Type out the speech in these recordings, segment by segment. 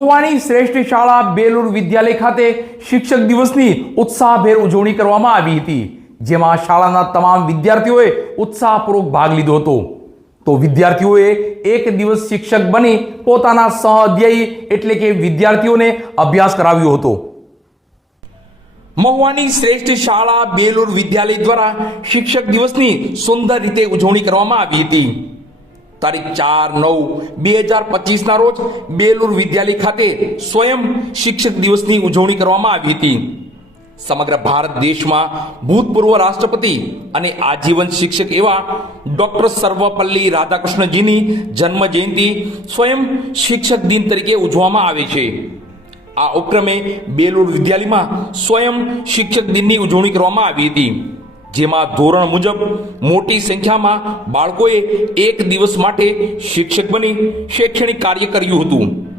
મહુવાની શ્રેષ્ઠ શાળા બેલુર વિદ્યાલય ખાતે શિક્ષક દિવસની ઉત્સાહભેર ઉજવણી કરવામાં આવી હતી, જેમાં શાળાના તમામ વિદ્યાર્થીઓએ ઉત્સાહપૂર્વક ભાગ લીધો હતો. તો વિદ્યાર્થીઓએ એક દિવસ શિક્ષક બની પોતાના સહઅધ્યાયી એટલે કે વિદ્યાર્થીઓને અભ્યાસ કરાવ્યો હતો. મહુવાની શ્રેષ્ઠ શાળા બેલુર વિદ્યાલય દ્વારા શિક્ષક દિવસની સુંદર રીતે ઉજવણી કરવામાં આવી હતી. તારીખ ચાર નવ બે હજાર પચીસના રોજ બેલુર વિદ્યાલય ખાતે સ્વયં શિક્ષક દિવસની ઉજવણી કરવામાં આવી હતી. સમગ્ર ભારત દેશમાં ભૂતપૂર્વ રાષ્ટ્રપતિ અને આજીવન શિક્ષક એવા ડોક્ટર સર્વપલ્લી રાધાકૃષ્ણજીની જન્મ જયંતિ સ્વયં શિક્ષક દિન તરીકે ઉજવવામાં આવે છે. આ ઉપક્રમે બેલુર વિદ્યાલયમાં સ્વયં શિક્ષક દિનની ઉજવણી કરવામાં આવી હતી. જેમાં ધોરણ મુજબ મોટી સંખ્યામાં બાળકોએ એક દિવસ માટે શિક્ષક બની શૈક્ષણિક કાર્ય કર્યું હતું.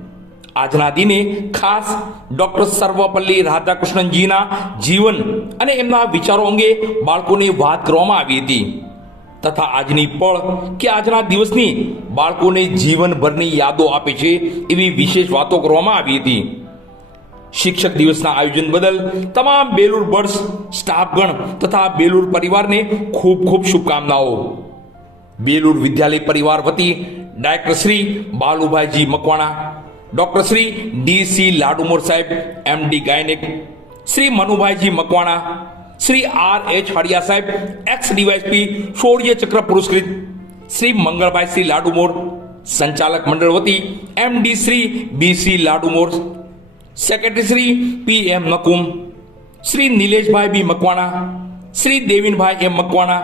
આજના દિને ખાસ ડોક્ટર સર્વપલ્લી રાધાકૃષ્ણનજીના જીવન અને એમના વિચારો અંગે બાળકોને વાત કરવામાં આવી હતી. તથા આજની પળ કે આજના દિવસની બાળકોને જીવનભરની યાદો આપે છે એવી વિશેષ વાતો કરવામાં આવી હતી. શિક્ષક દિવસના આયોજન બદલ તમામ બેલુર બર્ડ્સ સ્ટાફગણ તથા બેલુર પરિવારને ખૂબ ખૂબ શુભકામનાઓ. બેલુર વિદ્યાલય પરિવાર વતી director Shri Balubhaiji Makwana, doctor Shri D C Ladumor સાહેબ MD gynaec, Shri Manubhaiji Makwana, Shri R H Hadiya સાહેબ, એક્સ ડીવાયસપી શૌર્ય ચક્ર પુરસ્કૃત, શ્રી મંગળભાઈ શ્રી લાડુમોર, સંચાલક મંડળ વતી MD Shri B C Ladumor secretary Shri P M Nakum Shri Nileshbhai B Makwana Shri Devinbhai M Makwana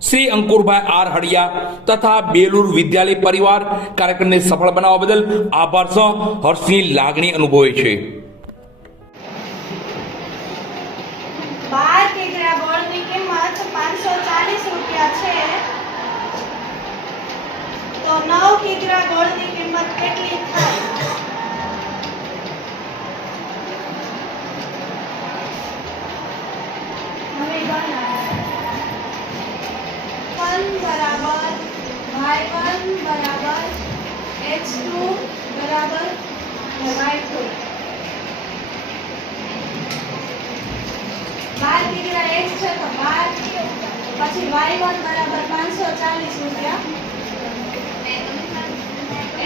Shri Ankurbhai R Hadiya તથા બેલુર વિદ્યાલય પરિવાર કાર્યક્રમને સફળ બનાવવા બદલ આભાર સહ હર્ષની લાગણી અનુભવે છે તો નવ કિગ્રા ગોળની કિંમત કેટલી થાય બરાબર વાય વન બરાબર, એચ ટુ બરાબર વાય ટુ. બાર દીકરા એક્સ છે તો બાર. પછી વાય વન બરાબર પાંચસો ચાલીસ રૂપિયા.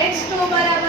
એચ ટુ બરાબર